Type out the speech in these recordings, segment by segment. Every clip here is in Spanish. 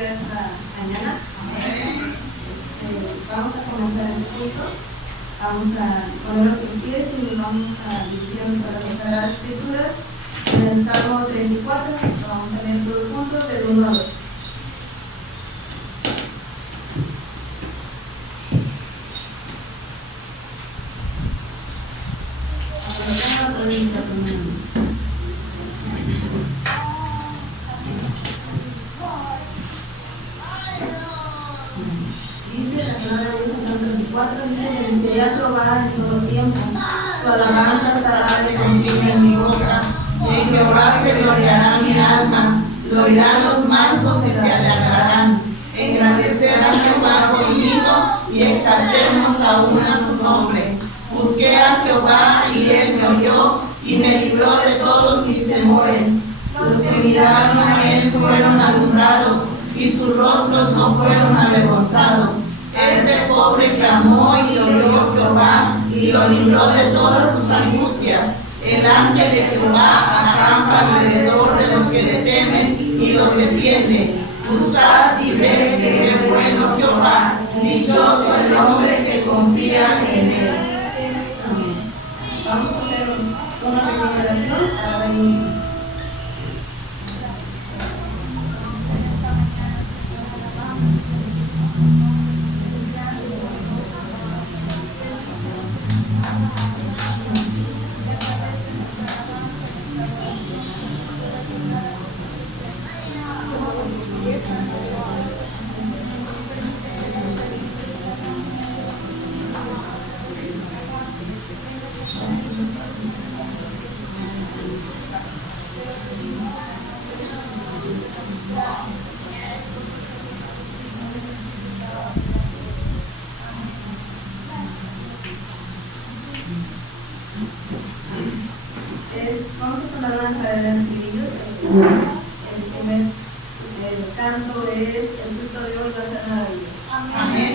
bendiga esta mañana. Vamos a comenzar el culto. Vamos a poner nuestros pies y vamos a dirigirnos a las Sagradas Escrituras. En el Salmo 34, vamos a leer todos juntos del 1 al 8. Dice la palabra de Dios en Salmo 34, dice: bendeciré a Jehová en todo tiempo, su alabanza estará de continuo en mi boca. En Jehová se gloriará mi alma, lo oirán los mansos y se alegrarán. Engrandecer a Jehová conmigo y exaltemos aún a su nombre. Busqué a Jehová y él me oyó y me libró de todos mis temores. Los que miraron a él fueron alumbrados y sus rostros no fueron avergonzados. Este pobre clamó y lo oyó Jehová y lo libró de todas sus angustias. El ángel de Jehová acampa alrededor de los que le temen y los defiende. Usad y ved que es bueno Jehová, dichoso el hombre que confía en él. Amén. Vamos a hacer una pequeña oración para dar inicio. Vamos a tomar una cadena de estribillos. El primer canto es: el culto de hoy va a ser maravilloso. Amén.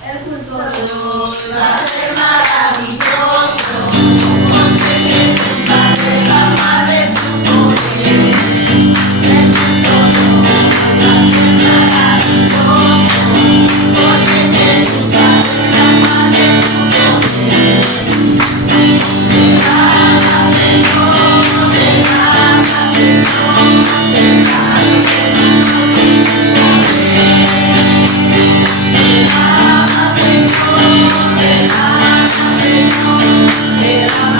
El culto de hoy Va a ser maravilloso, porque necesitas derramar de tu poder. El culto de hoy va a ser maravilloso, porque necesitas derramar de tu poder. Derrama, Señor, derrama, Señor, derrama de tu poder. Derrama, Señor, derrama, Señor, derrama.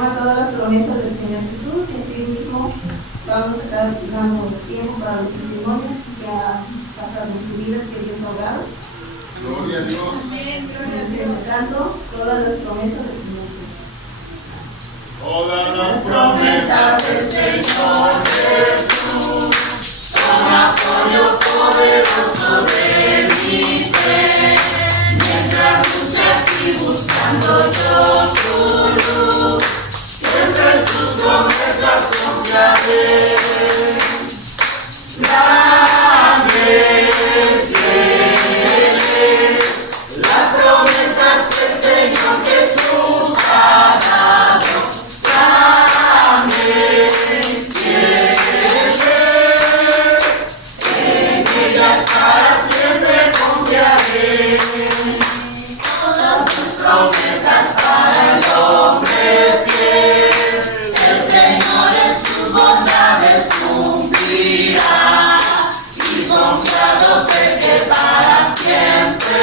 confirma todas las promesas del Señor Jesús y así mismo vamos a estar dando tiempo para los testimonios que ha pasado en su vida, que Dios ha obrado. Gloria a Dios. Tanto todas las promesas del Señor Jesús. Todas las promesas del Señor Jesús son apoyo poderoso de mi fe. Mientras luchas y buscando yo tu luz, siempre en tus promesas confiaré. Grandes tienes las promesas que el Señor Jesús ha dado. Grandes tienes, en ellas para siempre confiaré. Todas tus promesas para el hombre fiel, el Señor en sus bondades cumplirá. Y confiado sé que para siempre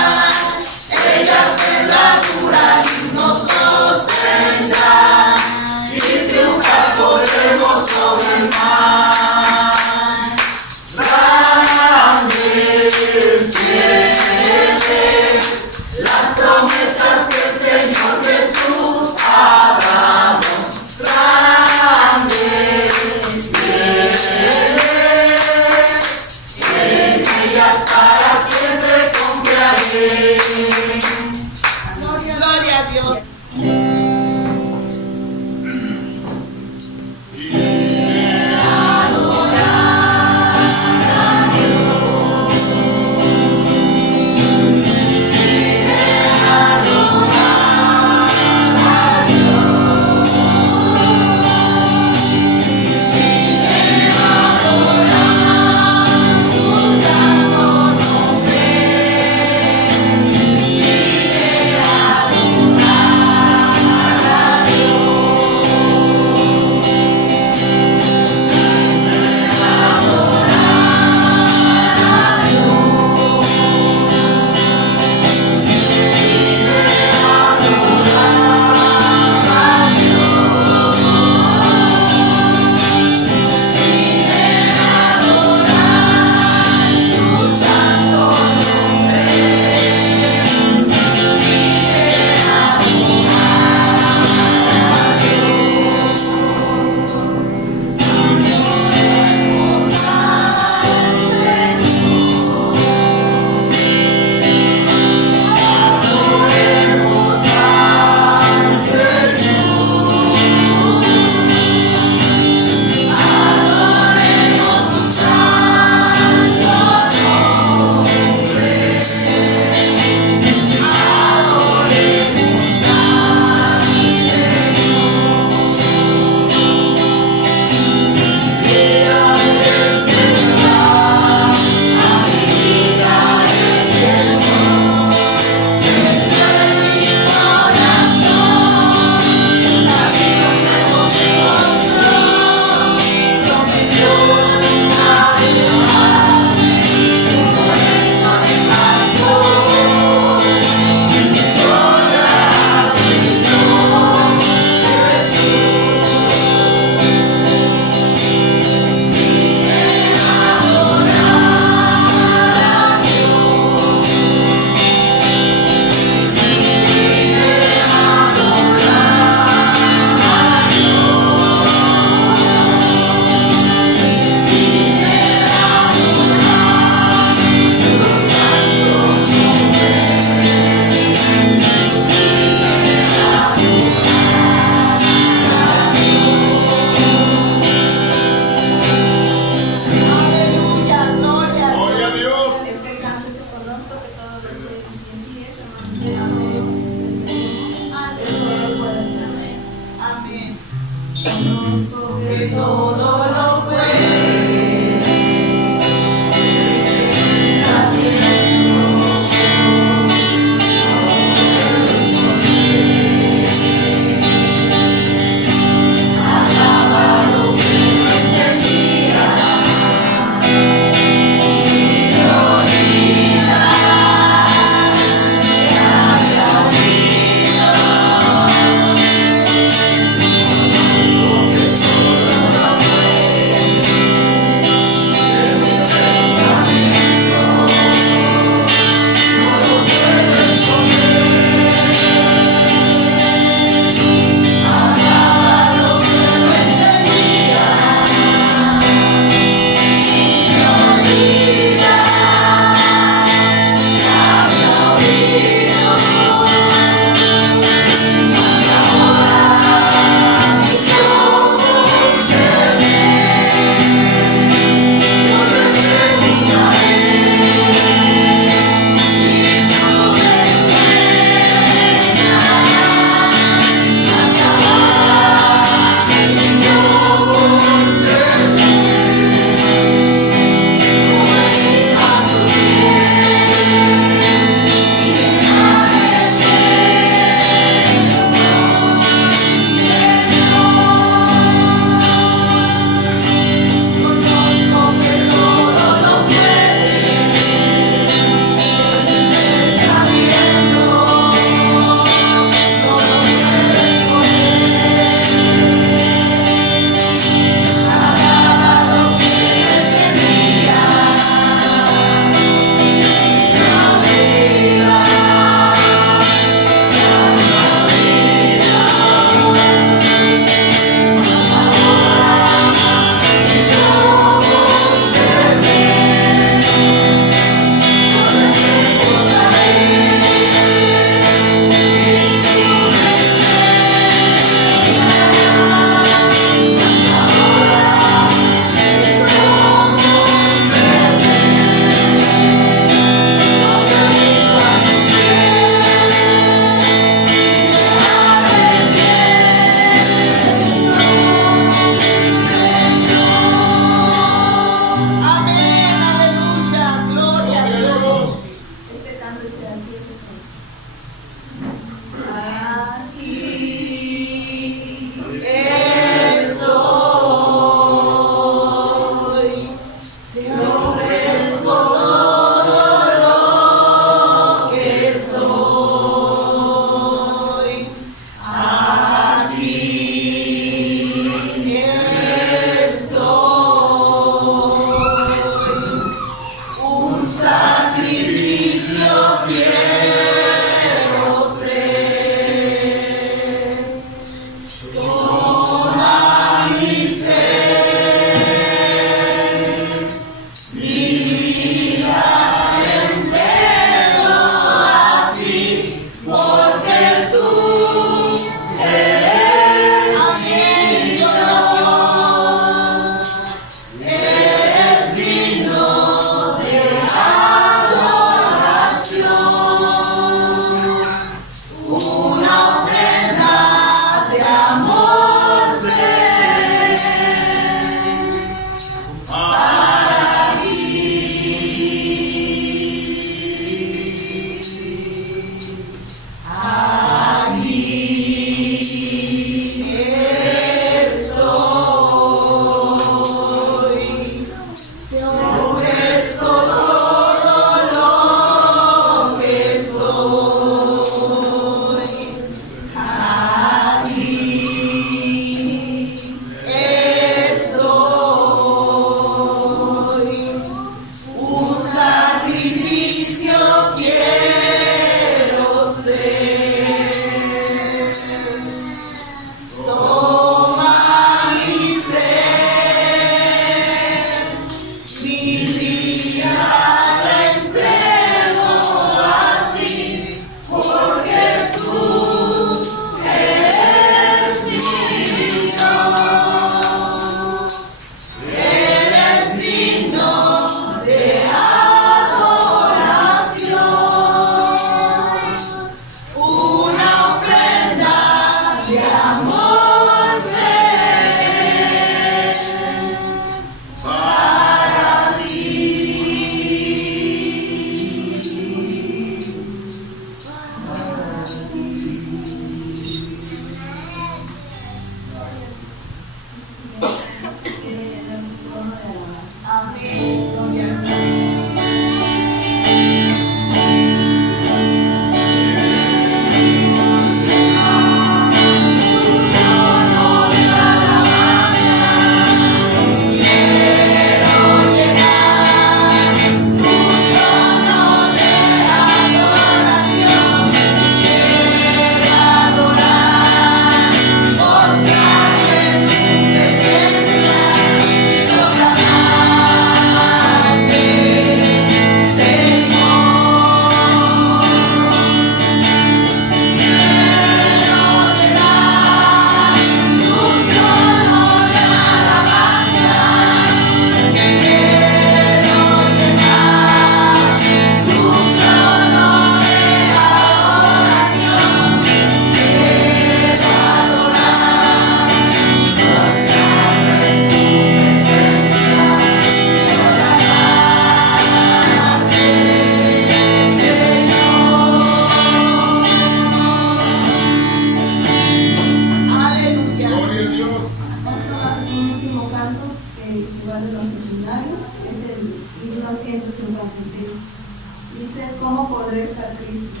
Dice, ¿cómo podré estar triste?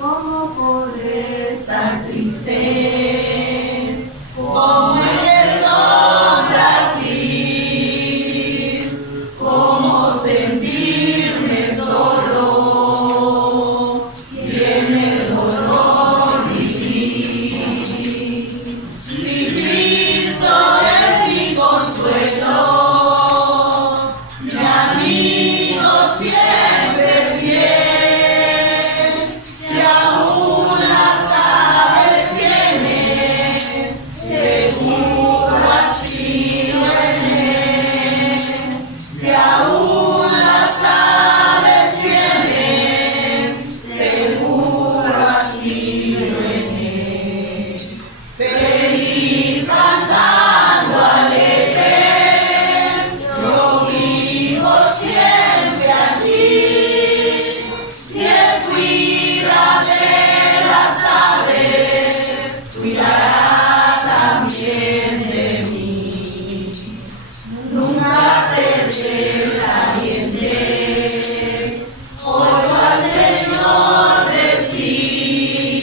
¿Cómo podré estar triste? Como en el sombras ir, como sentirme solo, y en el dolor vivir. Si Cristo es mi consuelo, mi amigo siempre fiel, si aún las aves tienen, seguro así lo en él. Si aún las aves tienen, seguro así lo en él. Feliz cantando alegre, yo vivo siempre aquí. Si él cuida de las aves, cuidará también de mí. Nunca te desalientes, oigo al Señor decir,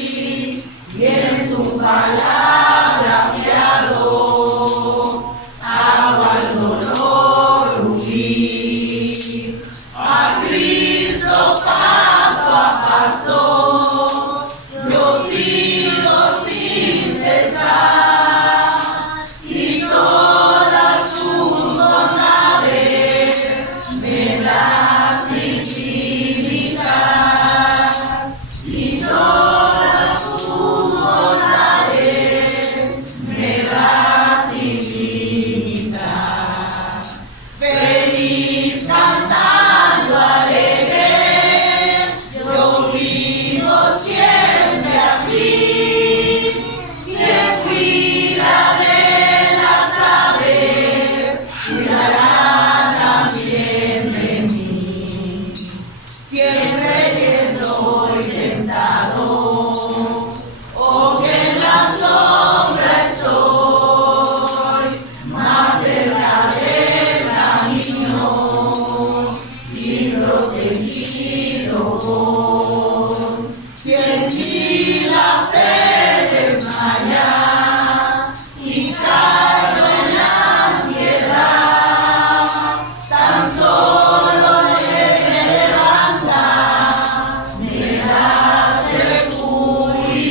y en su palabra fiado, hago al dolor huir. A Cristo paso a paso, yo sigo sin cesar, y todas sus bondades me das sin limitar, y todas sus bondades me das sin limitar. Feliz cantando alegre, yo vivo siempre aquí. Si él cuida de las aves, cuidará también de mí. Siempre que soy tentado, o que en la sombra estoy, más cerca del camino, y protegido voy. Si en mí la fe desmaya y caigo en la ansiedad, tan solo Él me levanta, me da seguridad.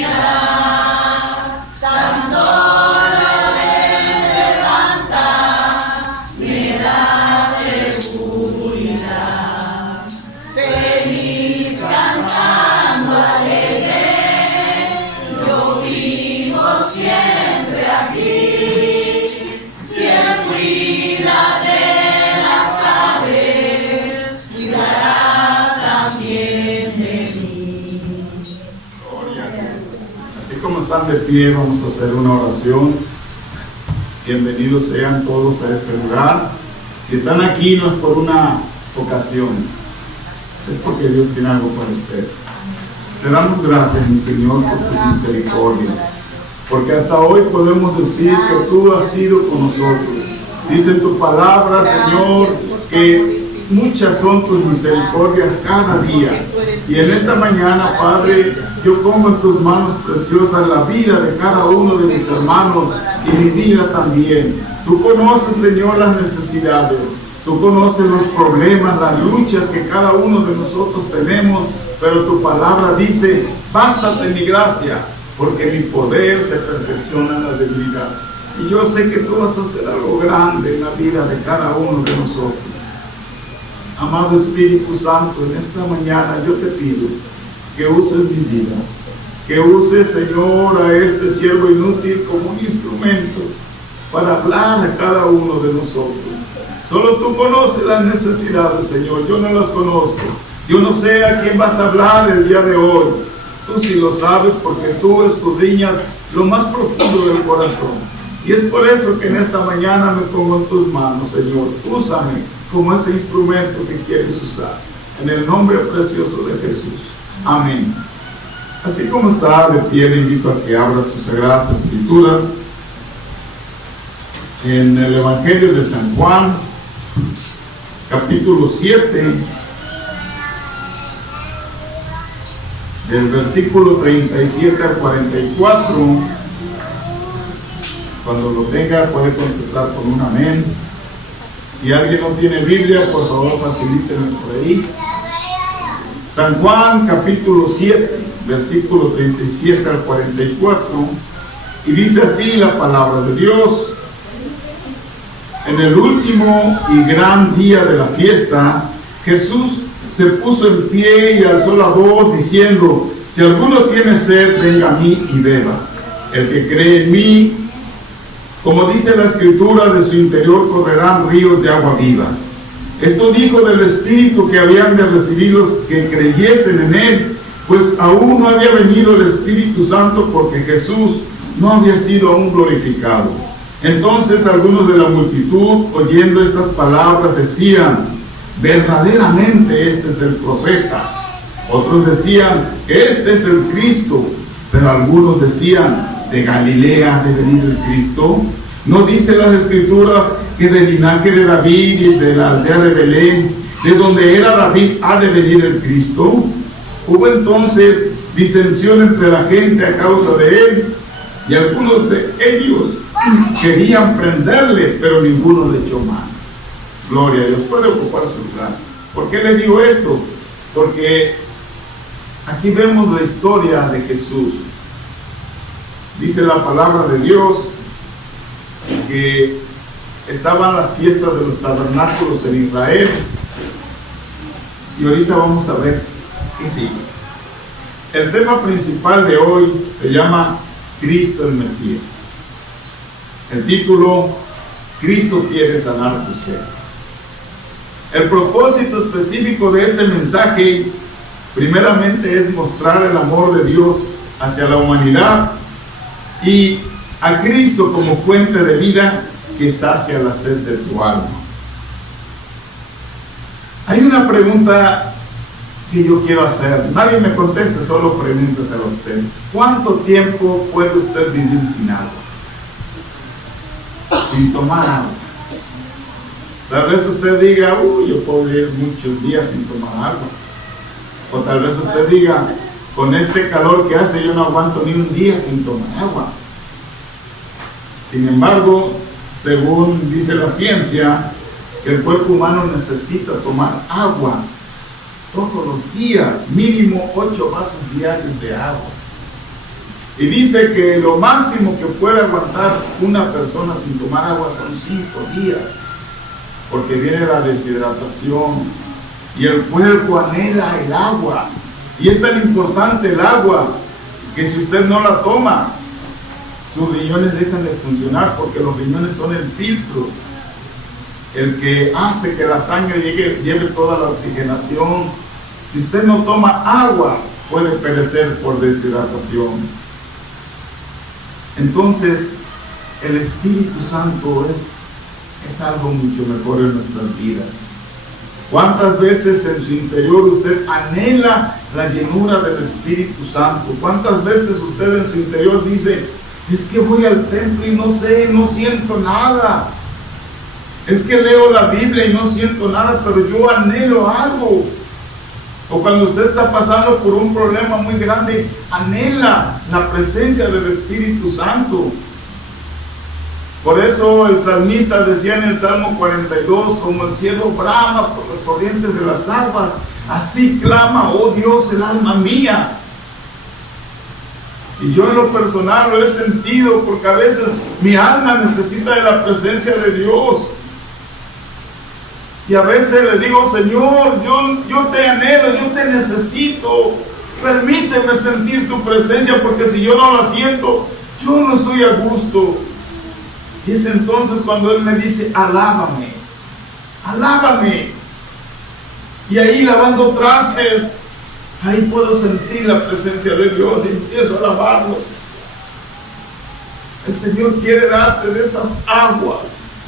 Tan solo Él me levanta, me da seguridad. Feliz cantando alegre, yo vivo siempre aquí. Si él cuida de las aves, cuidará también de mí. Gloria a Dios. Así como están de pie, vamos a hacer una oración. Bienvenidos sean todos a este lugar. Si están aquí no es por una ocasión, es porque Dios tiene algo para usted. Te damos gracias, mi Señor, por tu misericordia, porque hasta hoy podemos decir que tú has sido con nosotros. Dice en tu palabra, Señor, que muchas son tus misericordias cada día. Y en esta mañana, Padre, yo pongo en tus manos preciosas la vida de cada uno de mis hermanos y mi vida también. Tú conoces, Señor, las necesidades. Tú conoces los problemas, las luchas que cada uno de nosotros tenemos, pero tu palabra dice, bástate mi gracia, porque mi poder se perfecciona en la debilidad. Y yo sé que tú vas a hacer algo grande en la vida de cada uno de nosotros. Amado Espíritu Santo, en esta mañana yo te pido que uses mi vida, que uses, Señor, a este siervo inútil como un instrumento para hablar a cada uno de nosotros. Solo tú conoces las necesidades, Señor, yo no las conozco. Yo no sé a quién vas a hablar el día de hoy. Tú sí lo sabes, porque tú escudriñas lo más profundo del corazón. Y es por eso que en esta mañana me pongo en tus manos, Señor. Úsame como ese instrumento que quieres usar. En el nombre precioso de Jesús. Amén. Así como está de pie, le invito a que abras tus sagradas escrituras en el Evangelio de San Juan, capítulo 7, del versículo 37 al 44. Cuando lo tenga puede contestar con un amén. Si alguien no tiene Biblia, por favor facilítenme por ahí. San Juan capítulo 7, versículo 37 al 44. Y dice así la palabra de Dios: en el último y gran día de la fiesta, Jesús se puso en pie y alzó la voz diciendo: si alguno tiene sed, venga a mí y beba. El que cree en mí, como dice la Escritura, de su interior correrán ríos de agua viva. Esto dijo del Espíritu que habían de recibir los que creyesen en él, pues aún no había venido el Espíritu Santo, porque Jesús no había sido aún glorificado. Entonces algunos de la multitud, oyendo estas palabras, decían: verdaderamente este es el profeta. Otros decían: este es el Cristo. Pero algunos decían: ¿de Galilea ha de venir el Cristo? ¿No dice las Escrituras que del linaje de David y de la aldea de Belén, de donde era David, ha de venir el Cristo? Hubo entonces disensión entre la gente a causa de él, y algunos de ellos querían prenderle, pero ninguno le echó mano. Gloria a Dios. Puede ocupar su lugar. ¿Por qué le digo esto? Porque aquí vemos la historia de Jesús. Dice la palabra de Dios que estaban las fiestas de los tabernáculos en Israel, y ahorita vamos a ver qué sigue. El tema principal de hoy se llama Cristo el Mesías. El título: Cristo quiere sanar tu sed. El propósito específico de este mensaje primeramente es mostrar el amor de Dios hacia la humanidad y a Cristo como fuente de vida que sacia la sed de tu alma. Hay una pregunta que yo quiero hacer. Nadie me conteste, solo pregúnteselo a usted. ¿Cuánto tiempo puede usted vivir sin agua? Sin tomar agua. Tal vez usted diga: yo puedo vivir muchos días sin tomar agua. O tal vez usted diga: con este calor que hace yo no aguanto ni un día sin tomar agua. Sin embargo, según dice la ciencia, que el cuerpo humano necesita tomar agua todos los días, mínimo 8 vasos diarios de agua. Y dice que lo máximo que puede aguantar una persona sin tomar agua son 5 días, porque viene la deshidratación y el cuerpo anhela el agua. Y es tan importante el agua que si usted no la toma, sus riñones dejan de funcionar, porque los riñones son el filtro, el que hace que la sangre lleve toda la oxigenación. Si usted no toma agua, puede perecer por deshidratación. Entonces, el Espíritu Santo es algo mucho mejor en nuestras vidas. ¿Cuántas veces en su interior usted anhela la llenura del Espíritu Santo? ¿Cuántas veces usted en su interior dice: es que voy al templo y no siento nada? Es que leo la Biblia y no siento nada, pero yo anhelo algo. O cuando usted está pasando por un problema muy grande, anhela la presencia del Espíritu Santo. Por eso el salmista decía en el Salmo 42: como el cielo brama por las corrientes de las aguas, así clama, oh Dios, el alma mía. Y yo en lo personal lo he sentido, porque a veces mi alma necesita de la presencia de Dios. Y a veces le digo: Señor, yo te anhelo, yo te necesito. Permíteme sentir tu presencia, porque si yo no la siento, yo no estoy a gusto. Y es entonces cuando Él me dice: alábame, alábame. Y ahí lavando trastes, ahí puedo sentir la presencia de Dios y empiezo a alabarlo. El Señor quiere darte de esas aguas,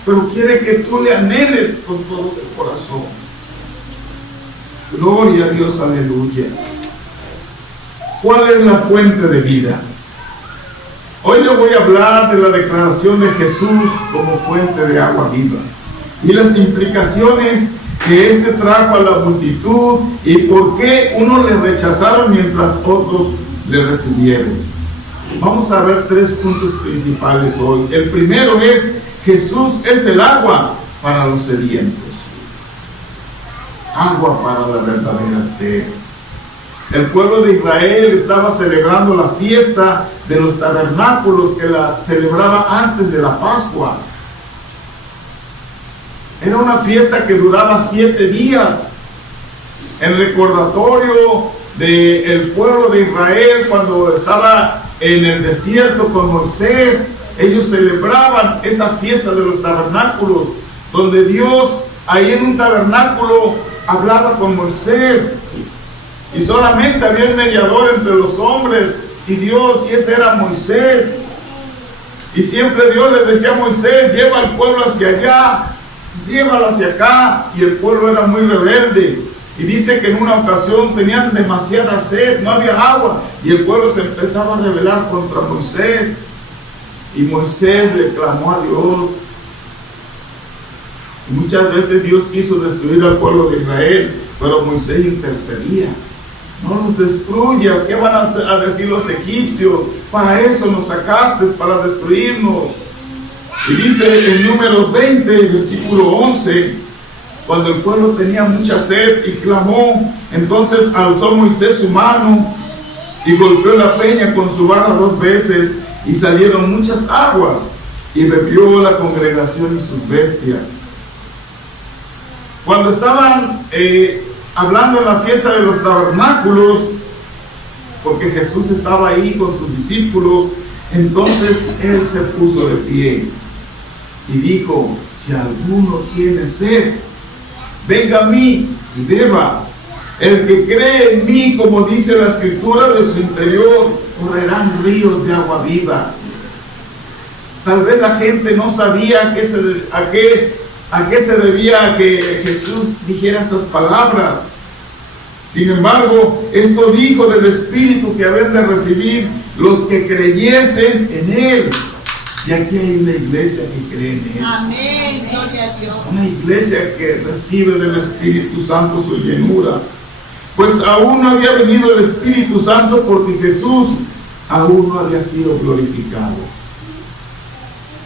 pero quiere que tú le anheles con todo el corazón. Gloria a Dios, aleluya. ¿Cuál es la fuente de vida? Hoy le voy a hablar de la declaración de Jesús como fuente de agua viva y las implicaciones que éste trajo a la multitud y por qué unos le rechazaron mientras otros le recibieron. Vamos a ver 3 puntos principales hoy. El primero es: Jesús es el agua para los sedientos. Agua para la verdadera sed. El pueblo de Israel estaba celebrando la fiesta de los tabernáculos que la celebraba antes de la Pascua. Era una fiesta que duraba 7 días. El recordatorio del pueblo de Israel cuando estaba en el desierto con Moisés, ellos celebraban esa fiesta de los tabernáculos, donde Dios ahí en un tabernáculo hablaba con Moisés y solamente había un mediador entre los hombres y Dios, y ese era Moisés. Y siempre Dios le decía a Moisés: lleva al pueblo hacia allá, llévalo hacia acá. Y el pueblo era muy rebelde, y dice que en una ocasión tenían demasiada sed, no había agua, y el pueblo se empezaba a rebelar contra Moisés, y Moisés le clamó a Dios. Y muchas veces Dios quiso destruir al pueblo de Israel, pero Moisés intercedía: no los destruyas, ¿qué van a decir los egipcios? Para eso nos sacaste, para destruirnos. Y dice en Números 20, versículo 11, cuando el pueblo tenía mucha sed y clamó, entonces alzó Moisés su mano y golpeó la peña con su vara 2 veces, y salieron muchas aguas, y bebió la congregación y sus bestias. Cuando estaban hablando en la fiesta de los tabernáculos, porque Jesús estaba ahí con sus discípulos, entonces él se puso de pie y dijo: si alguno tiene sed, venga a mí y beba. El que cree en mí, como dice la escritura, de su interior correrán ríos de agua viva. Tal vez la gente no sabía a qué se debía que Jesús dijera esas palabras. Sin embargo, esto dijo del Espíritu que habían de recibir los que creyesen en Él. Y aquí hay una iglesia que cree en Él. Amén, gloria a Dios. Una iglesia que recibe del Espíritu Santo su llenura. Pues aún no había venido el Espíritu Santo, porque Jesús aún no había sido glorificado.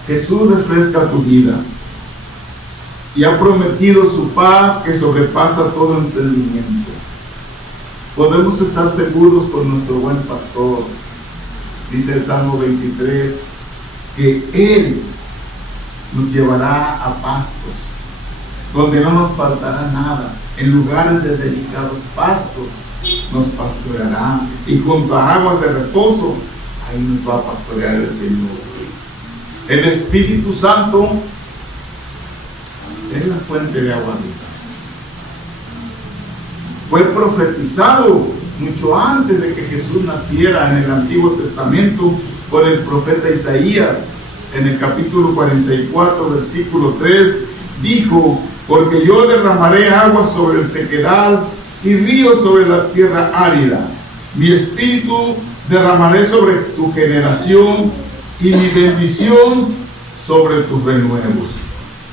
Jesús refresca tu vida y ha prometido su paz que sobrepasa todo entendimiento. Podemos estar seguros con nuestro buen pastor. Dice el Salmo 23 que Él nos llevará a pastos donde no nos faltará nada. En lugares de delicados pastos nos pastoreará, y junto a aguas de reposo, ahí nos va a pastorear el Señor. El Espíritu Santo es la fuente de agua viva. Fue profetizado mucho antes de que Jesús naciera en el Antiguo Testamento por el profeta Isaías. En el capítulo 44, versículo 3, dijo: porque yo derramaré agua sobre el sequedal y ríos sobre la tierra árida. Mi espíritu derramaré sobre tu generación y mi bendición sobre tus renuevos.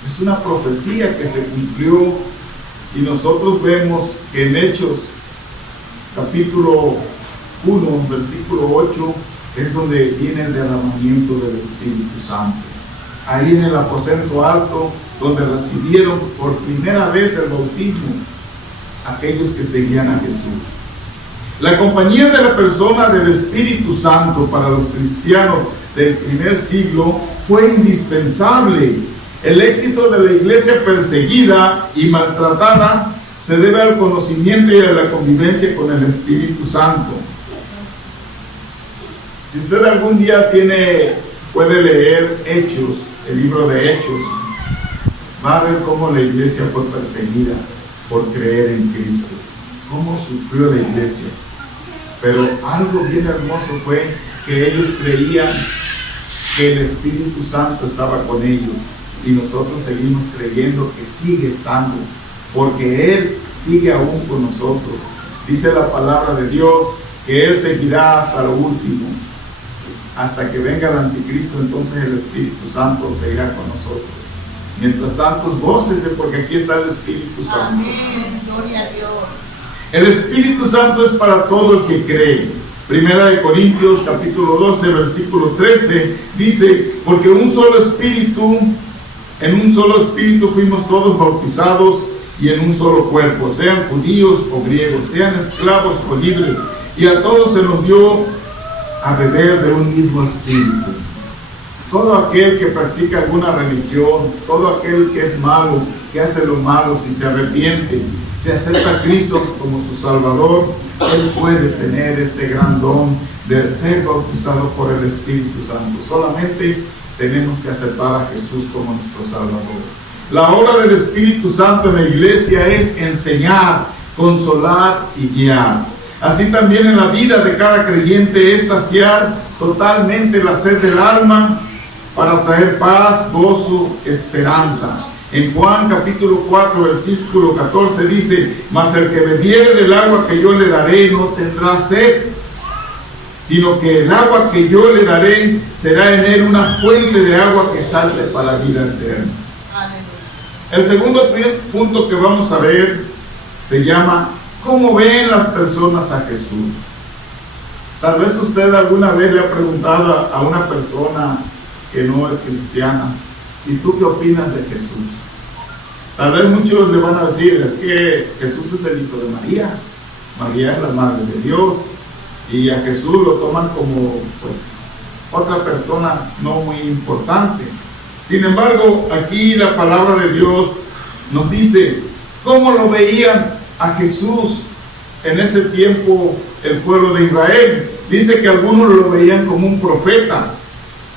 Es una profecía que se cumplió, y nosotros vemos que en Hechos capítulo 1, versículo 8, es donde viene el derramamiento del Espíritu Santo. Ahí en el aposento alto, donde recibieron por primera vez el bautismo aquellos que seguían a Jesús. La compañía de la persona del Espíritu Santo para los cristianos del primer siglo fue indispensable. El éxito de la iglesia perseguida y maltratada se debe al conocimiento y a la convivencia con el Espíritu Santo. Si usted algún día puede leer Hechos, el libro de Hechos, va a ver cómo la iglesia fue perseguida por creer en Cristo, cómo sufrió la iglesia. Pero algo bien hermoso fue que ellos creían que el Espíritu Santo estaba con ellos, y nosotros seguimos creyendo que sigue estando, porque Él sigue aún con nosotros. Dice la palabra de Dios que Él seguirá hasta lo último, hasta que venga el anticristo. Entonces el Espíritu Santo seguirá con nosotros. Mientras tanto, gócese porque aquí está el Espíritu Santo. Amén. Gloria a Dios. El Espíritu Santo es para todo el que cree. Primera de Corintios capítulo 12 versículo 13 dice: porque en un solo espíritu fuimos todos bautizados, y en un solo cuerpo, sean judíos o griegos, sean esclavos o libres, y a todos se nos dio a beber de un mismo espíritu. Todo aquel que practica alguna religión, todo aquel que es malo, que hace lo malo, si se arrepiente, si acepta a Cristo como su Salvador, él puede tener este gran don de ser bautizado por el Espíritu Santo. Solamente tenemos que aceptar a Jesús como nuestro Salvador. La obra del Espíritu Santo en la iglesia es enseñar, consolar y guiar. Así también en la vida de cada creyente es saciar totalmente la sed del alma para traer paz, gozo, esperanza. En Juan capítulo 4 versículo 14 dice: mas el que bebiere del agua que yo le daré no tendrá sed, sino que el agua que yo le daré será en él una fuente de agua que sale para la vida eterna. El segundo punto que vamos a ver se llama: ¿cómo ven las personas a Jesús? Tal vez usted alguna vez le ha preguntado a una persona que no es cristiana: ¿y tú qué opinas de Jesús? Tal vez muchos le van a decir: es que Jesús es el hijo de María, María es la madre de Dios, y a Jesús lo toman como pues otra persona no muy importante. Sin embargo, aquí la palabra de Dios nos dice cómo lo veían a Jesús en ese tiempo el pueblo de Israel. Dice que algunos lo veían como un profeta.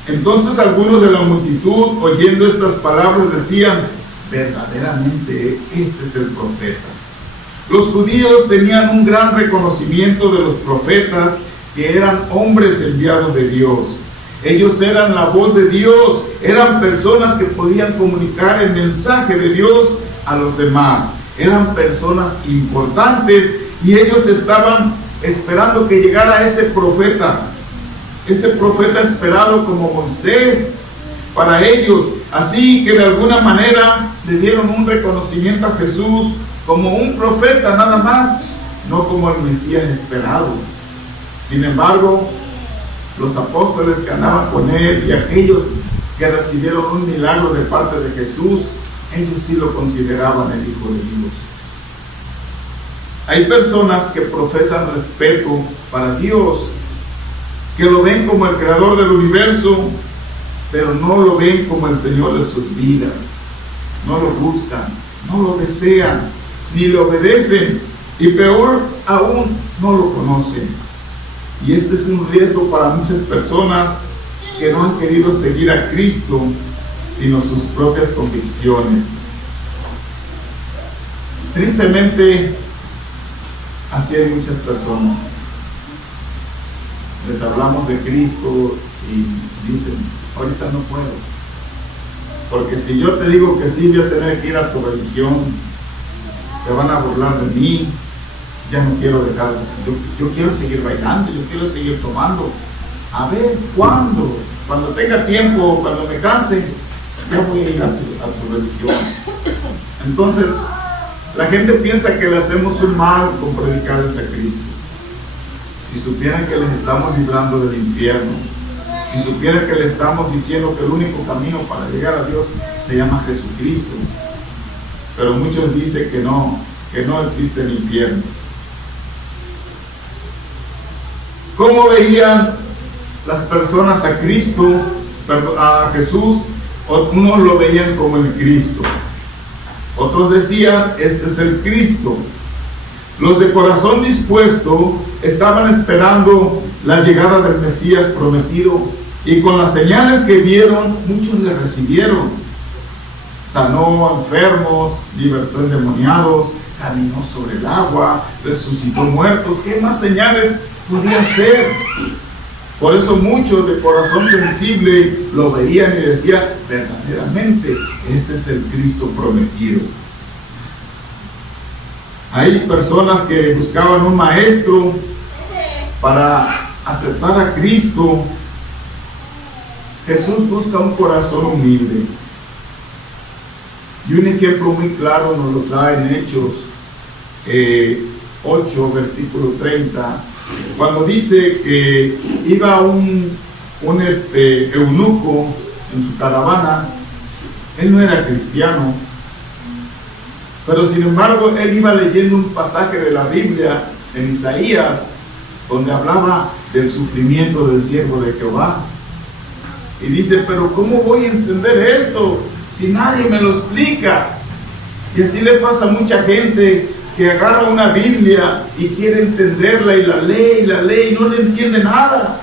Entonces algunos de la multitud, oyendo estas palabras, decían: verdaderamente este es el profeta. Los judíos tenían un gran reconocimiento de los profetas, que eran hombres enviados de Dios. Ellos eran la voz de Dios, eran personas que podían comunicar el mensaje de Dios a los demás. Eran personas importantes y ellos estaban esperando que llegara ese profeta esperado como Moisés para ellos. Así que de alguna manera le dieron un reconocimiento a Jesús como un profeta nada más, no como el Mesías esperado. Sin embargo, los apóstoles que andaban con él y aquellos que recibieron un milagro de parte de Jesús, ellos sí lo consideraban el Hijo de Dios. Hay personas que profesan respeto para Dios, que lo ven como el creador del universo, pero no lo ven como el Señor de sus vidas. No lo buscan, no lo desean, ni le obedecen, y peor aún, no lo conocen. Y este es un riesgo para muchas personas que no han querido seguir a Cristo, sino sus propias convicciones. Tristemente, así hay muchas personas. Les hablamos de Cristo y dicen: ahorita no puedo, porque si yo te digo que sí, voy a tener que ir a tu religión, se van a burlar de mí, ya no quiero dejar, yo quiero seguir bailando, yo quiero seguir tomando. A ver, ¿cuándo? Cuando tenga tiempo, cuando me canse, ya voy a ir a tu religión. Entonces, la gente piensa que le hacemos un mal con predicarles a Cristo. Si supieran que les estamos librando del infierno, si supieran que le estamos diciendo que el único camino para llegar a Dios se llama Jesucristo. Pero muchos dicen que no existe el infierno. ¿Cómo veían las personas a Cristo, a Jesús? Unos lo veían como el Cristo, otros decían: este es el Cristo. Los de corazón dispuesto estaban esperando la llegada del Mesías prometido, y con las señales que vieron, muchos le recibieron. Sanó enfermos, libertó endemoniados, caminó sobre el agua, resucitó muertos. ¿Qué más señales podía hacer? Por eso muchos de corazón sensible lo veían y decían: verdaderamente este es el Cristo prometido. Hay personas que buscaban un maestro para aceptar a Cristo. Jesús busca un corazón humilde. Y un ejemplo muy claro nos lo da en Hechos 8, versículo 30, cuando dice que iba un eunuco en su caravana. Él no era cristiano, pero sin embargo él iba leyendo un pasaje de la Biblia en Isaías, donde hablaba del sufrimiento del siervo de Jehová. Y dice, pero ¿cómo voy a entender esto si nadie me lo explica? Y así le pasa a mucha gente que agarra una Biblia y quiere entenderla y la lee y no le entiende nada.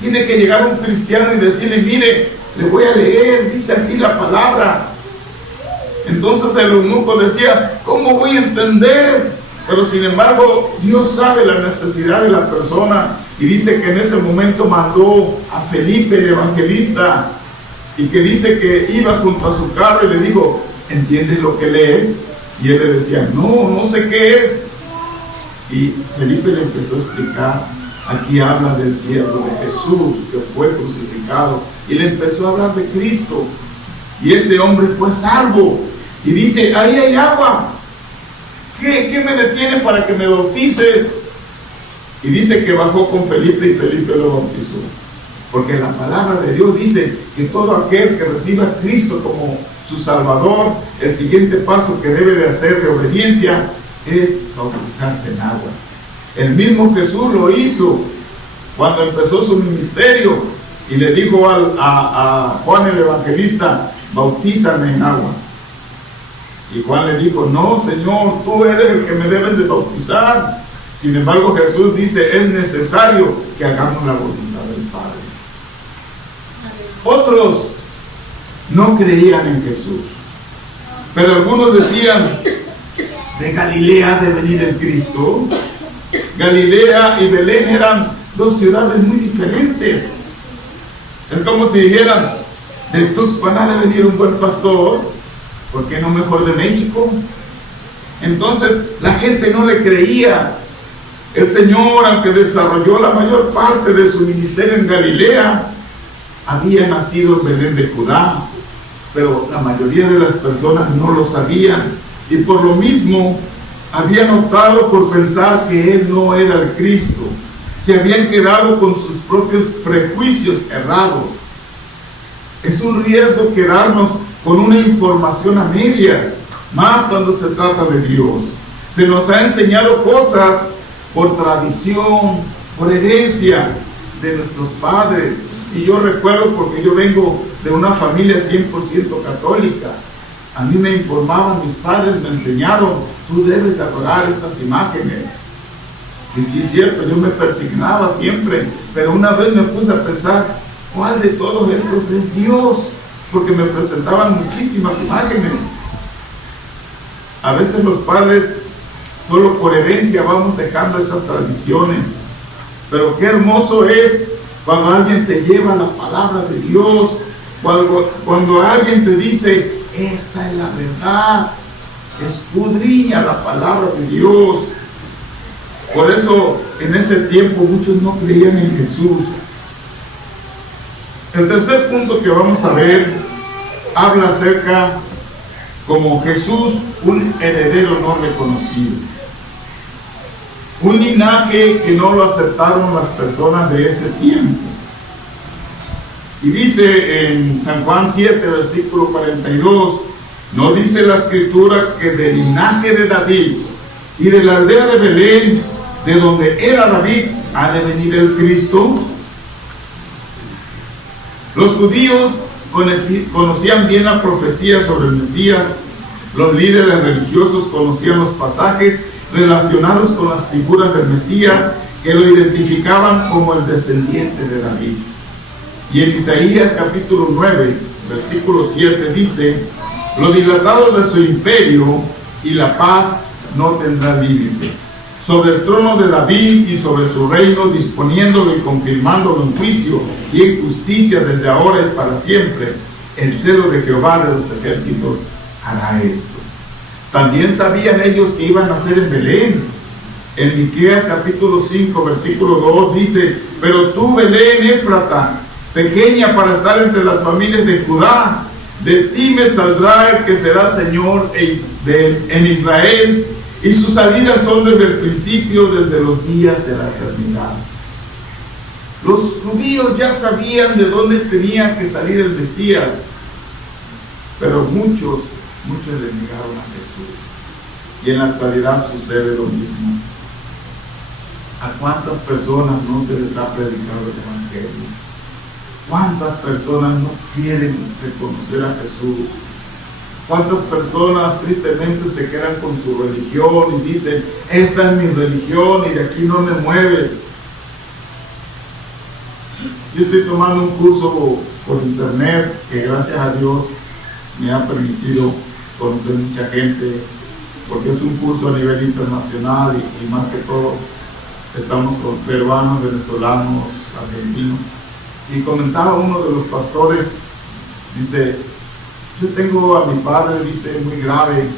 Tiene que llegar un cristiano y decirle, mire, le voy a leer, dice así la palabra. Entonces el eunuco decía, ¿cómo voy a entender? Pero sin embargo, Dios sabe la necesidad de la persona, y dice que en ese momento mandó a Felipe el evangelista, y que dice que iba junto a su carro y le dijo, ¿entiendes lo que lees? Y él le decía, no sé qué es. Y Felipe le empezó a explicar, aquí habla del siervo de Jesús que fue crucificado, y le empezó a hablar de Cristo, y ese hombre fue salvo. Y dice, ahí hay agua, ¿qué me detiene para que me bautices? Y dice que bajó con Felipe y Felipe lo bautizó, porque la palabra de Dios dice que todo aquel que reciba a Cristo como su Salvador, el siguiente paso que debe de hacer de obediencia es bautizarse en agua. El mismo Jesús lo hizo cuando empezó su ministerio y le dijo a Juan el evangelista, bautízame en agua. Y Juan le dijo, no, Señor, tú eres el que me debes de bautizar. Sin embargo, Jesús dice, es necesario que hagamos la voluntad del Padre. Otros no creían en Jesús, pero algunos decían, de Galilea ha de venir el Cristo. Galilea y Belén eran dos ciudades muy diferentes. Es como si dijeran, de Tuxpan ha de venir un buen pastor, ¿por qué no mejor de México? Entonces la gente no le creía. El Señor, aunque desarrolló la mayor parte de su ministerio en Galilea, había nacido en Belén de Judá, pero la mayoría de las personas no lo sabían, y por lo mismo habían optado por pensar que Él no era el Cristo. Se habían quedado con sus propios prejuicios errados. Es un riesgo quedarnos con una información a medias, más cuando se trata de Dios. Se nos ha enseñado cosas por tradición, por herencia de nuestros padres. Y yo recuerdo, porque yo vengo de una familia 100% católica, a mí me informaban, mis padres me enseñaron, tú debes de adorar estas imágenes. Y sí es cierto, yo me persignaba siempre, pero una vez me puse a pensar, ¿cuál de todos estos es Dios? Porque me presentaban muchísimas imágenes. A veces los padres, solo por herencia, vamos dejando esas tradiciones. Pero qué hermoso es cuando alguien te lleva la palabra de Dios, cuando alguien te dice, esta es la verdad, escudriña la palabra de Dios. Por eso en ese tiempo muchos no creían en Jesús. El tercer punto que vamos a ver habla acerca como Jesús, un heredero no reconocido, un linaje que no lo aceptaron las personas de ese tiempo. Y dice en San Juan 7, versículo 42, ¿no dice la escritura que del linaje de David y de la aldea de Belén, de donde era David, ha de venir el Cristo? Los judíos conocían bien la profecía sobre el Mesías. Los líderes religiosos conocían los pasajes relacionados con las figuras del Mesías que lo identificaban como el descendiente de David. Y en Isaías capítulo 9, versículo 7 dice, lo dilatado de su imperio y la paz no tendrá límite. Sobre el trono de David y sobre su reino, disponiéndolo y confirmándolo en juicio y en justicia desde ahora y para siempre, el celo de Jehová de los ejércitos hará esto. También sabían ellos que iban a nacer en Belén. En Miqueas capítulo 5, versículo 2 dice, pero tú, Belén Éfrata, pequeña para estar entre las familias de Judá, De ti me saldrá el que será Señor en Israel, y sus salidas son desde el principio, desde los días de la eternidad. Los judíos ya sabían de dónde tenía que salir el Mesías, pero muchos le negaron a Jesús. Y en la actualidad sucede lo mismo. ¿A cuántas personas no se les ha predicado el Evangelio? ¿Cuántas personas no quieren reconocer a Jesús? ¿Cuántas personas tristemente se quedan con su religión y dicen, esta es mi religión y de aquí no me mueves? Yo estoy tomando un curso por internet que gracias a Dios me ha permitido conocer mucha gente, porque es un curso a nivel internacional y más que todo estamos con peruanos, venezolanos, argentinos. Y comentaba uno de los pastores, dice, yo tengo a mi padre, dice, muy grave,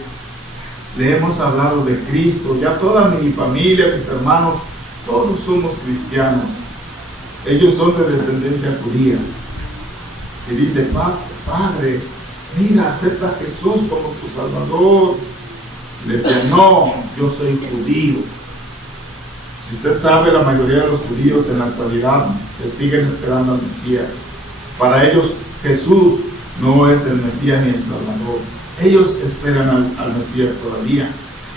le hemos hablado de Cristo, ya toda mi familia, mis hermanos, todos somos cristianos, ellos son de descendencia judía. Y dice, padre, mira, acepta a Jesús como tu Salvador. Le decía, no, yo soy judío. Si usted sabe, la mayoría de los judíos en la actualidad siguen esperando al Mesías. Para ellos Jesús no es el Mesías ni el Salvador. Ellos esperan al Mesías todavía.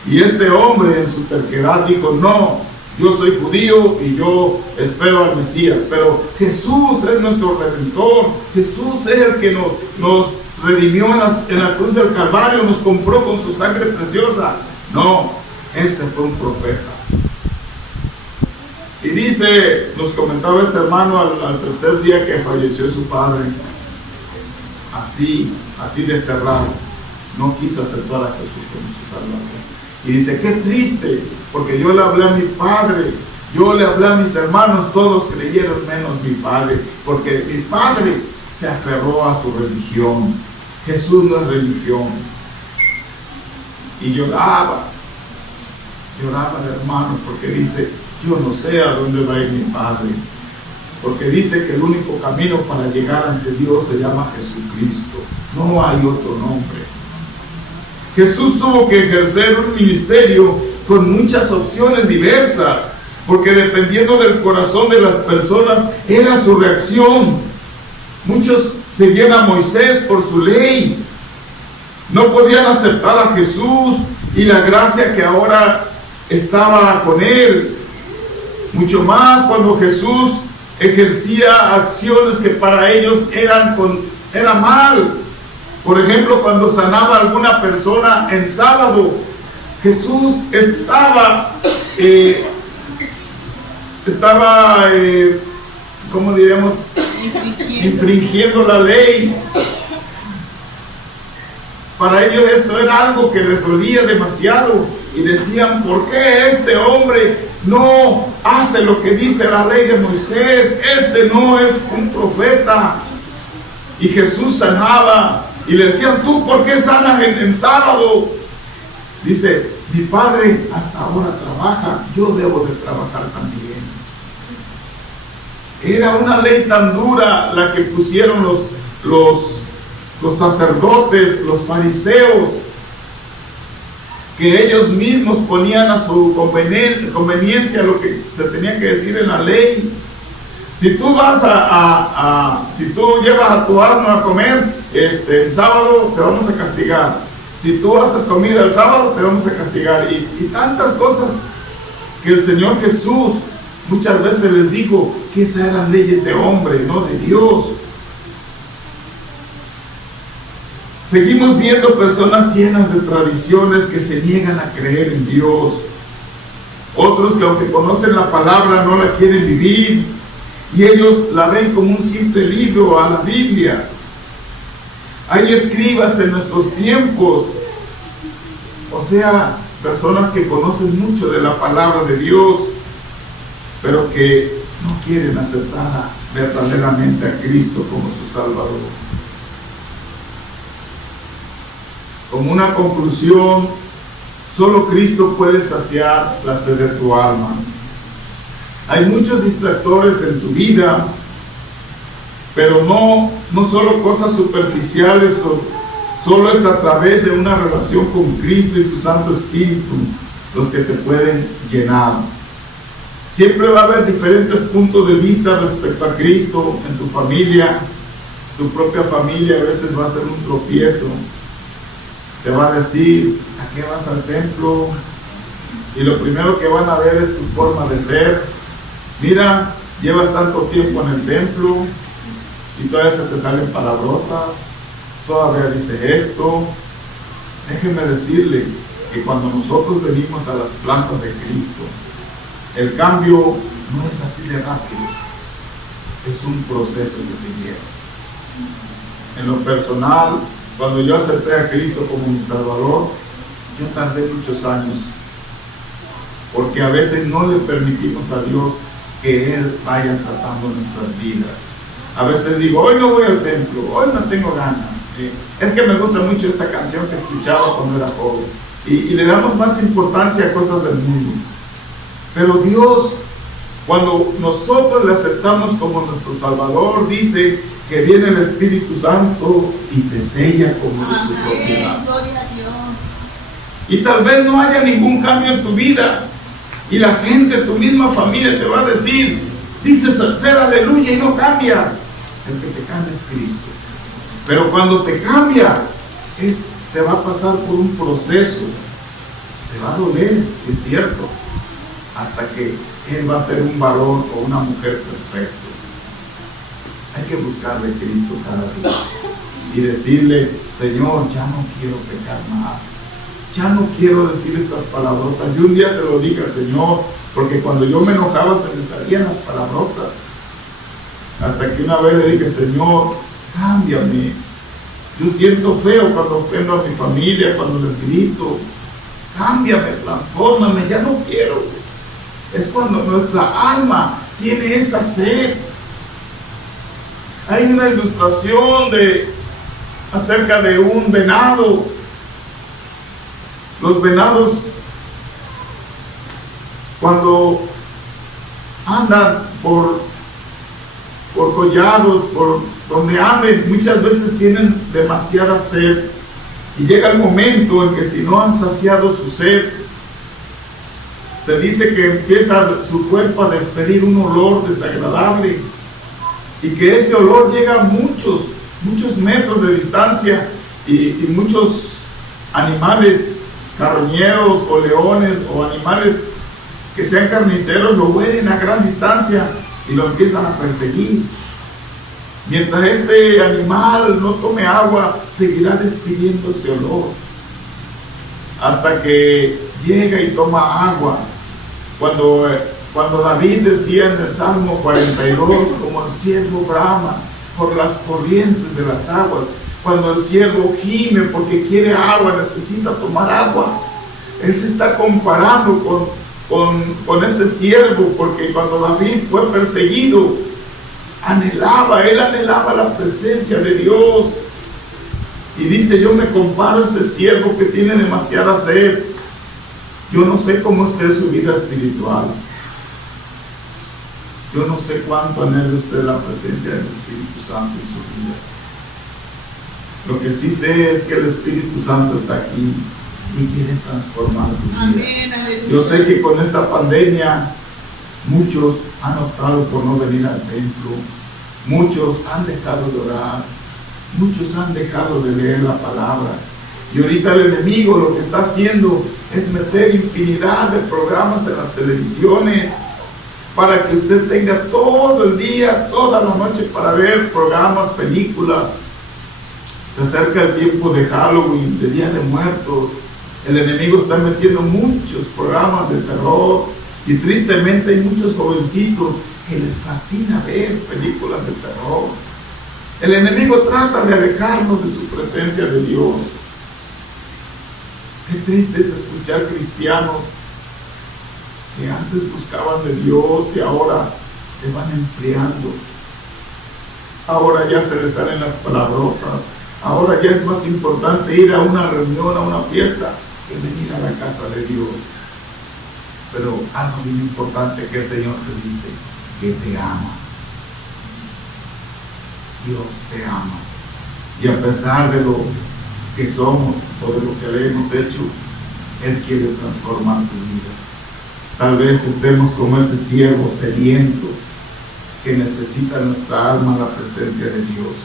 Y este hombre en su terquedad dijo, no, yo soy judío y yo espero al Mesías. Pero Jesús es nuestro Redentor. Jesús es el que nos redimió en la cruz del Calvario, nos compró con su sangre preciosa. No, ese fue un profeta. Y dice, nos comentaba este hermano al tercer día que falleció su padre, así de cerrado, no quiso aceptar a Jesús como su Salvador. Y dice, qué triste, porque yo le hablé a mi padre, yo le hablé a mis hermanos, todos creyeron menos mi padre, porque mi padre se aferró a su religión. Jesús no es religión. Y lloraba el hermano, porque dice, yo no sé a dónde va a ir mi padre, porque dice que el único camino para llegar ante Dios se llama Jesucristo, no hay otro nombre. Jesús tuvo que ejercer un ministerio con muchas opciones diversas, porque dependiendo del corazón de las personas era su reacción. Muchos seguían a Moisés por su ley, no podían aceptar a Jesús y la gracia que ahora estaba con él. Mucho más cuando Jesús ejercía acciones que para ellos era mal. Por ejemplo, cuando sanaba a alguna persona en sábado, Jesús estaba ¿cómo diríamos? Infringiendo la ley. Para ellos eso era algo que les dolía demasiado y decían, ¿por qué este hombre no hace lo que dice la ley de Moisés? Este no es un profeta. Y Jesús sanaba y le decían, ¿tú por qué sanas en sábado? Dice, mi padre hasta ahora trabaja, yo debo de trabajar también. Era una ley tan dura la que pusieron los sacerdotes, los fariseos, que ellos mismos ponían a su conveniencia lo que se tenía que decir en la ley. Si tú vas si tú llevas a tu asno a comer el sábado, te vamos a castigar. Si tú haces comida el sábado, te vamos a castigar. Y tantas cosas que el Señor Jesús muchas veces les dijo que esas eran leyes de hombre, no de Dios. Seguimos viendo personas llenas de tradiciones que se niegan a creer en Dios. Otros que aunque conocen la palabra no la quieren vivir y ellos la ven como un simple libro a la Biblia. Hay escribas en nuestros tiempos, o sea, personas que conocen mucho de la palabra de Dios, pero que no quieren aceptar verdaderamente a Cristo como su Salvador. Como una conclusión, solo Cristo puede saciar la sed de tu alma. Hay muchos distractores en tu vida pero no solo cosas superficiales, solo es a través de una relación con Cristo y su Santo Espíritu los que te pueden llenar. Siempre va a haber diferentes puntos de vista respecto a Cristo en tu familia. Tu propia familia a veces va a ser un tropiezo. Te va a decir: ¿a qué vas al templo? Y lo primero que van a ver es tu forma de ser. Mira, llevas tanto tiempo en el templo y todavía se te salen palabrotas, todavía dice esto. Déjeme decirle que cuando nosotros venimos a las plantas de Cristo, el cambio no es así de rápido, es un proceso que se lleva. En lo personal, cuando yo acepté a Cristo como mi Salvador, yo tardé muchos años, porque a veces no le permitimos a Dios que Él vaya tratando nuestras vidas. A veces digo: hoy no voy al templo, hoy no tengo ganas, es que me gusta mucho esta canción que escuchaba cuando era joven, y le damos más importancia a cosas del mundo. Pero Dios, cuando nosotros le aceptamos como nuestro Salvador, dice que viene el Espíritu Santo y te sella como de su propiedad. Gloria a Dios. Y tal vez no haya ningún cambio en tu vida, y la gente, tu misma familia, te va a decir: dices ser aleluya y no cambias. El que te cambia es Cristo. Pero cuando te cambia, te va a pasar por un proceso. Te va a doler, si es cierto, hasta que Él va a ser un varón o una mujer perfecto. Hay que buscarle a Cristo cada día y decirle: Señor, ya no quiero pecar más, ya no quiero decir estas palabrotas. Yo un día se lo dije al Señor, porque cuando yo me enojaba se me salían las palabrotas, hasta que una vez le dije: Señor, cámbiame. Yo siento feo cuando ofendo a mi familia, cuando les grito. Cámbiame, transfórmame, ya no quiero. Es cuando nuestra alma tiene esa sed. Hay una ilustración acerca de un venado. Los venados, cuando andan por collados, por donde anden, muchas veces tienen demasiada sed, y llega el momento en que si no han saciado su sed, se dice que empieza su cuerpo a despedir un olor desagradable, y que ese olor llega a muchos metros de distancia, y muchos animales carroñeros o leones o animales que sean carniceros lo huelen a gran distancia y lo empiezan a perseguir. Mientras este animal no tome agua, seguirá despidiendo ese olor hasta que llega y toma agua. Cuando David decía en el Salmo 42: como el ciervo brama por las corrientes de las aguas, cuando el ciervo gime porque quiere agua, necesita tomar agua. Él se está comparando con ese ciervo, porque cuando David fue perseguido, él anhelaba la presencia de Dios. Y dice: yo me comparo a ese siervo que tiene demasiada sed. Yo no sé cómo esté su vida espiritual. Yo no sé cuánto anhela usted la presencia del Espíritu Santo en su vida. Lo que sí sé es que el Espíritu Santo está aquí y quiere transformar tu vida. Amén, yo sé que con esta pandemia muchos han optado por no venir al templo, muchos han dejado de orar, muchos han dejado de leer la palabra, y ahorita el enemigo lo que está haciendo es meter infinidad de programas en las televisiones para que usted tenga todo el día, toda la noche para ver programas, películas. Se acerca el tiempo de Halloween, de Día de Muertos. El enemigo está metiendo muchos programas de terror, y tristemente hay muchos jovencitos que les fascina ver películas de terror. El enemigo trata de alejarnos de su presencia de Dios. Qué triste es escuchar cristianos que antes buscaban de Dios y ahora se van enfriando. Ahora ya se les salen las palabrotas. Ahora ya es más importante ir a una reunión, a una fiesta, que venir a la casa de Dios. Pero algo bien importante que el Señor te dice: que te ama. Dios te ama. Y a pesar de lo que somos o de lo que le hemos hecho, Él quiere transformar tu vida. Tal vez estemos como ese siervo sediento que necesita nuestra alma la presencia de Dios.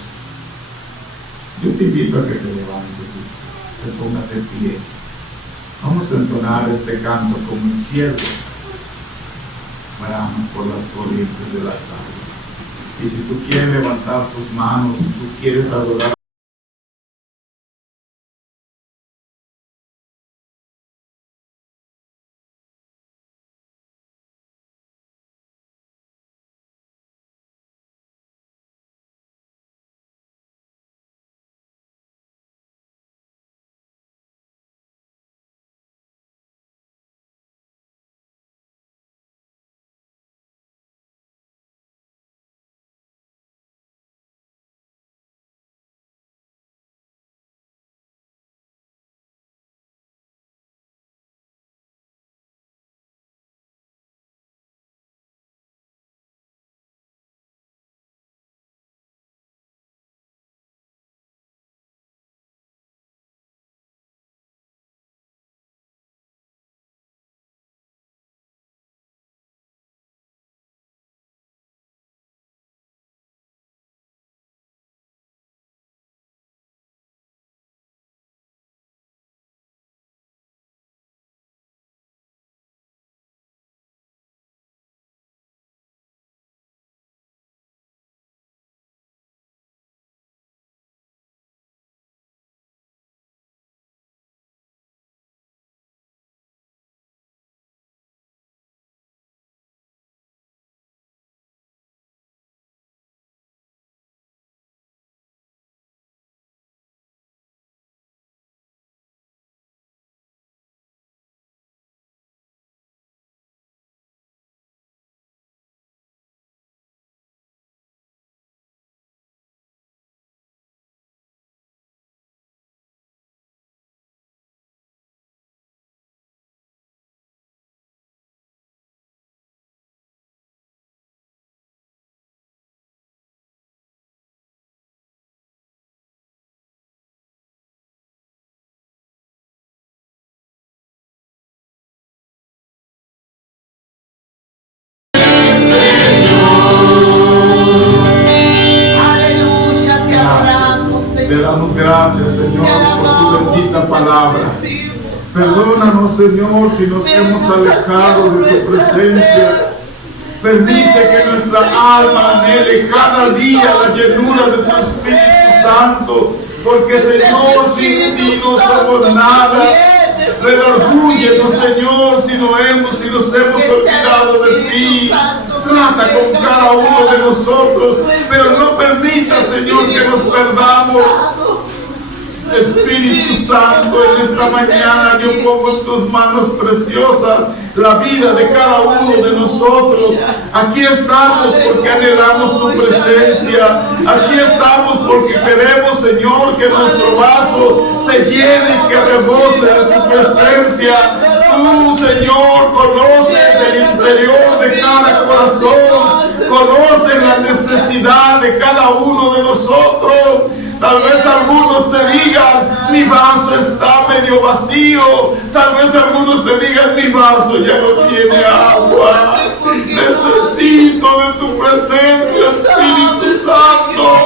Yo te invito a que te levantes y te pongas de pie. Vamos a entonar este canto como el siervo brama por las corrientes de las aguas. Y si tú quieres levantar tus manos, si tú quieres adorar gracias, Señor, por tu bendita palabra. Perdónanos, Señor, si nos hemos alejado de tu presencia. Permite que nuestra alma anhele cada día la llenura de tu Espíritu Santo, porque, Señor, sin ti no somos nada. Redargúyenos, Señor, si nos hemos olvidado de ti. Trata con cada uno de nosotros, pero no permita, Señor, que nos perdamos. Espíritu Santo, en esta mañana yo pongo en tus manos preciosas la vida de cada uno de nosotros. Aquí estamos porque anhelamos tu presencia. Aquí estamos porque queremos, Señor, que nuestro vaso se llene y que rebose de tu presencia. Tú, Señor, conoces el interior de cada corazón, conoces la necesidad de cada uno de nosotros. Tal vez algunos te digan, mi vaso está medio vacío. Tal vez algunos te digan, mi vaso ya no tiene agua. Necesito de tu presencia, Espíritu Santo.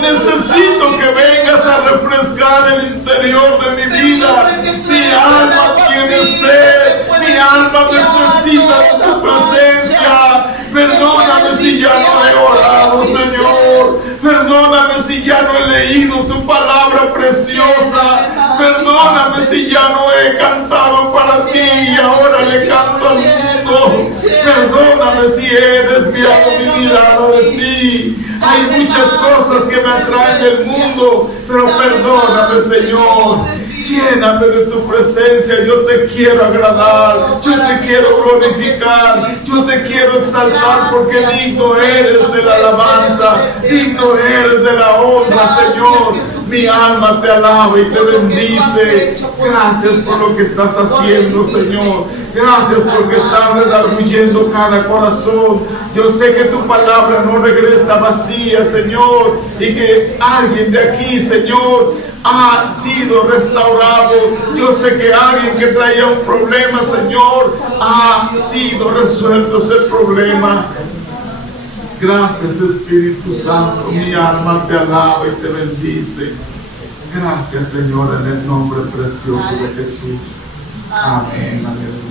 Necesito que vengas a refrescar el interior de mi vida. Mi alma tiene sed. Mi alma necesita de tu presencia. Perdóname si ya no he orado, Señor. Perdóname si ya no he leído tu palabra preciosa. Perdóname si ya no he cantado para ti y ahora le canto al mundo. Perdóname si he desviado mi mirada de ti. Hay muchas cosas que me atraen del mundo, pero perdóname, Señor. Lléname de tu presencia. Yo te quiero agradar. Yo te quiero glorificar. Yo te quiero exaltar porque digno eres de la alabanza. Digno eres de la honra, Señor. Mi alma te alaba y te bendice. Gracias por lo que estás haciendo, Señor. Gracias porque estás redarguyendo cada corazón. Yo sé que tu palabra no regresa vacía, Señor, y que alguien de aquí, Señor, ha sido restaurado. Yo sé que alguien que traía un problema, Señor, ha sido resuelto ese problema. Gracias, Espíritu Santo. Mi alma te alaba y te bendice. Gracias, Señor, en el nombre precioso de Jesús. Amén. Aleluya.